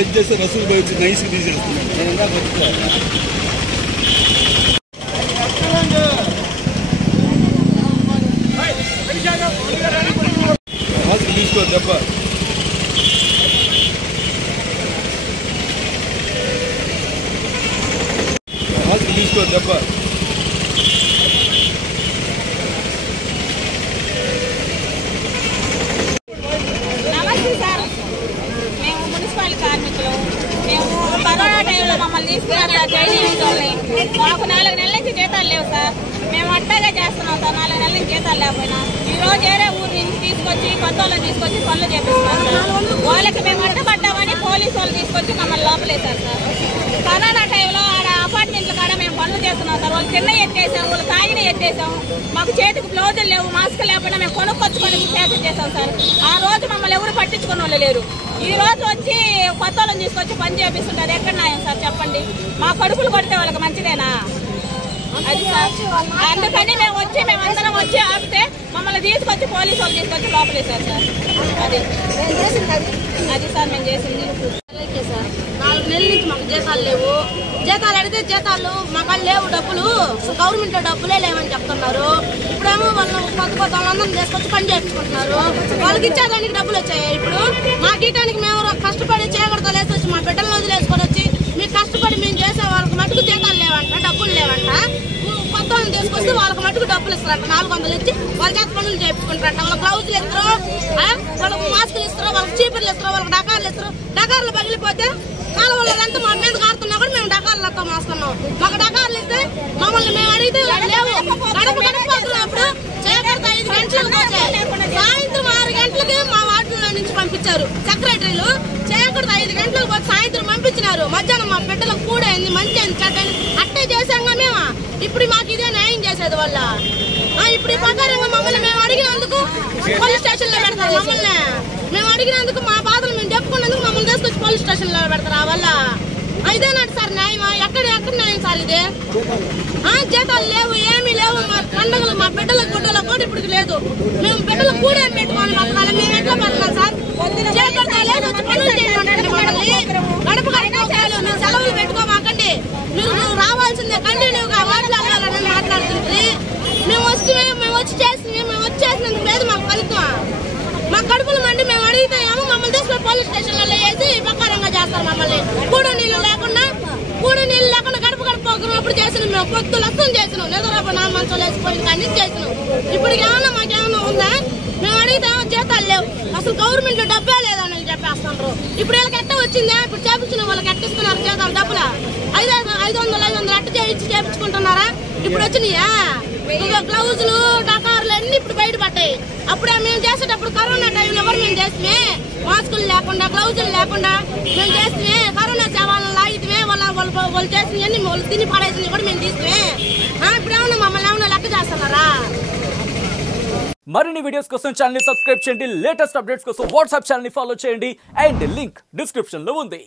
Set చేస్తే రసూల్ భాయ్ వచ్చి నైస్గా తీసేస్తున్నాను. నేను ఇంకా తీసుకో దెబ్బ తీసుకో దెబ్బ కార్మికులు మేము కరోనా టైంలో మమ్మల్ని తీసుకున్నారు సార్ జైలు. మాకు 4 నెలల నుంచి జీతాలు లేవు సార్. మేము అట్టాగే చేస్తున్నాం సార్. 4 నెలల నుంచి జీతాలు లేకపోయినా ఈ రోజు వేరే ఊరి నుంచి తీసుకొచ్చి కొత్త వాళ్ళని తీసుకొచ్చి పనులు చేపిస్తున్నారు సార్. వాళ్ళకి మేము అడ్డపడ్డామని పోలీసు వాళ్ళు తీసుకొచ్చి మమ్మల్ని లోపలేశారు సార్. కరోనా టైంలో ఆడ అపార్ట్మెంట్ల కాడ మేము పనులు చేస్తున్నాం సార్. వాళ్ళు తిన్న ఎత్తేసాం, వాళ్ళు తాగిన ఎత్తేసాం. మాకు చేతికి బ్లౌజులు లేవు, మాస్క్ లేకపోయినా మేము కొనుక్కొచ్చుకొని సేవ చేసాం సార్. ఆ రోజు మమ్మల్ని ఎవరు పట్టించుకున్న వాళ్ళు లేరు. ఈ రోజు వచ్చి కొత్త వాళ్ళని తీసుకొచ్చి పని చేపిస్తుంటారు. ఎక్కడ న్యాయం సార్ చెప్పండి? మా కడుపులు కొడితే వాళ్ళకి మంచిదేనా? అది సార్. అందుకని మేమందరం వచ్చి ఆపితే మమ్మల్ని తీసుకొచ్చి పోలీసు వాళ్ళు తీసుకొచ్చి లోపలేశారు సార్. అది సార్ మేము చేసింది. 4 నెలల నుంచి మాకు జీతాలు లేవు. జీతాలు అడిగితే జీతాలు మాకు లేవు, డబ్బులు గవర్నమెంట్ డబ్బులే లేవని చెప్తున్నారు. ఇప్పుడేమో వాళ్ళు కొత్త వాళ్ళందరం తీసుకొచ్చి పని చేయించుకుంటున్నారు. వాళ్ళకి ఇచ్చేదానికి డబ్బులు వచ్చాయి. ఇప్పుడు మాకు ఇటానికి మేము కష్టపడి చేయకూడదు లేసి వచ్చి మా బిడ్డలను వదిలేసుకొని వచ్చి మీకు కష్టపడి మేము చేసే వాళ్ళకి మటుకు జీతాలు లేవంట, డబ్బులు లేవంట. కొత్త వాళ్ళని తీసుకొస్తే వాళ్ళకి మటుకు డబ్బులు ఇస్తారంట. 400 ఇచ్చి వాళ్ళ చేత పనులు చేయించుకుంటారంట. వాళ్ళకి బ్లౌజులు ఇస్తారు, వాళ్ళకి మాస్కులు ఇస్తారు, వాళ్ళకి చీపుర్లు ఇస్తారు, వాళ్ళకి డకార్లు ఇస్తారు. డకార్లు పగిలిపోతే కాలువలంతా మా మీద కారుతున్నా కూడా మేము డకార్లతో మోస్తున్నాం. మాకు డకార్లు ఇస్తే మమ్మల్ని మేము అడిగితే లేవు. గడప పోతున్నప్పుడు చేపడితే 5 గంటలకు సాయంత్రం 6 గంటలకి మా వార్డులో నుంచి పంపించారు సెక్రటరీలు. చేయకూడదు 5 గంటలకు పోతే సాయంత్రం పంపించినారు. మధ్యాహ్నం మా బిడ్డలకు కూడా అయింది, మంచి అయింది, చెడ్డని అట్టే చేసాంగా మేము. ఇప్పుడు మాకు ఇదే న్యాయం చేసేది వల్ల. ఇప్పుడు ఈ ప్రకారంగా మమ్మల్ని మేము అడిగినందుకు పోలీస్ స్టేషన్ లో పెడతారు. మమ్మల్ని మేము అడిగినందుకు మా బాధలు మేము చెప్పుకున్నందుకు మమ్మల్ని తీసుకొచ్చి పోలీస్ స్టేషన్ లో పెడతారు. ఆ వల్ల ఇదేనాడు సార్ న్యాయమా? ఎక్కడ న్యాయం సార్ ఇది? జీతాలు లేవు, ఏమీ లేవు. మా పండుగలు మా బిడ్డల గుడ్డలో కూడా ఇప్పుడు లేదు. మేము బిడ్డలు కూడా పెట్టుకోవాలి. బతకాలి. మేము ఎట్లా బతకాలి సార్? పనులు చేయండి. గడప మేము సెలవులు పెట్టుకోమాకండి. మీరు రావాల్సిందే కంటిన్యూగా మాట్లాడాలని మాట్లాడుతుంది. మేము వచ్చి చేసినందుకు లేదు మాకు ఫలితం. మా కడుపులు మండి మేము అడిగితే ఏమో మమ్మల్ని తీసుకుని పోలీస్ స్టేషన్లలో వేసి ప్రకారంగా చేస్తారు. మమ్మల్ని కూడు నీళ్ళు లేకుండా గడప పోకున్నప్పుడు చేసిన మేము పొత్తు లక్షం చేసినాం. నిద్రపో నా మంచం వేసిపోయింది కానీ చేసినాం. ఇప్పుడు ఏమన్నా మాకేమన్నా ఉందా? మేము అడిగితే జీతాలు లేవు, అసలు గవర్నమెంట్ డబ్బే లేదని చెప్పేస్తున్నారు. ఇప్పుడు వీళ్ళకి ఎట్ట వచ్చిందా? ఇప్పుడు చేపించిన వాళ్ళకి ఎట్టిస్తున్నారు జీతాలు డబ్బులు 500 అట్ట చేయించి చేపించుకుంటున్నారా? ఇప్పుడు వచ్చినాయా గ్లౌజులు డకార్లు అన్ని ఇప్పుడు బయటపడ్డాయి. అప్పుడే మేము చేసేటప్పుడు కరోనా టైంలో కూడా మేము చేస్తే మాస్కులు లేకుండా గ్లౌజులు లేకుండా మేము చేస్తే కరోనా సేవలను లాగితే వాళ్ళు చేసినవన్నీ వాళ్ళు తిని పడేసినవి కూడా మేము తీస్తే ఇప్పుడు ఏమన్నా మమ్మల్ని ఏమన్నా లెక్క చేస్తున్నారా? మరిన్ని వీడియోస్ కోసం ఛానల్ ని సబ్స్క్రైబ్ చేయండి. లేటెస్ట్ అప్డేట్స్ కోసం వాట్సాప్ ఛానల్ ని ఫాలో చేయండి. అండ్ లింక్ డిస్క్రిప్షన్ లో ఉంది.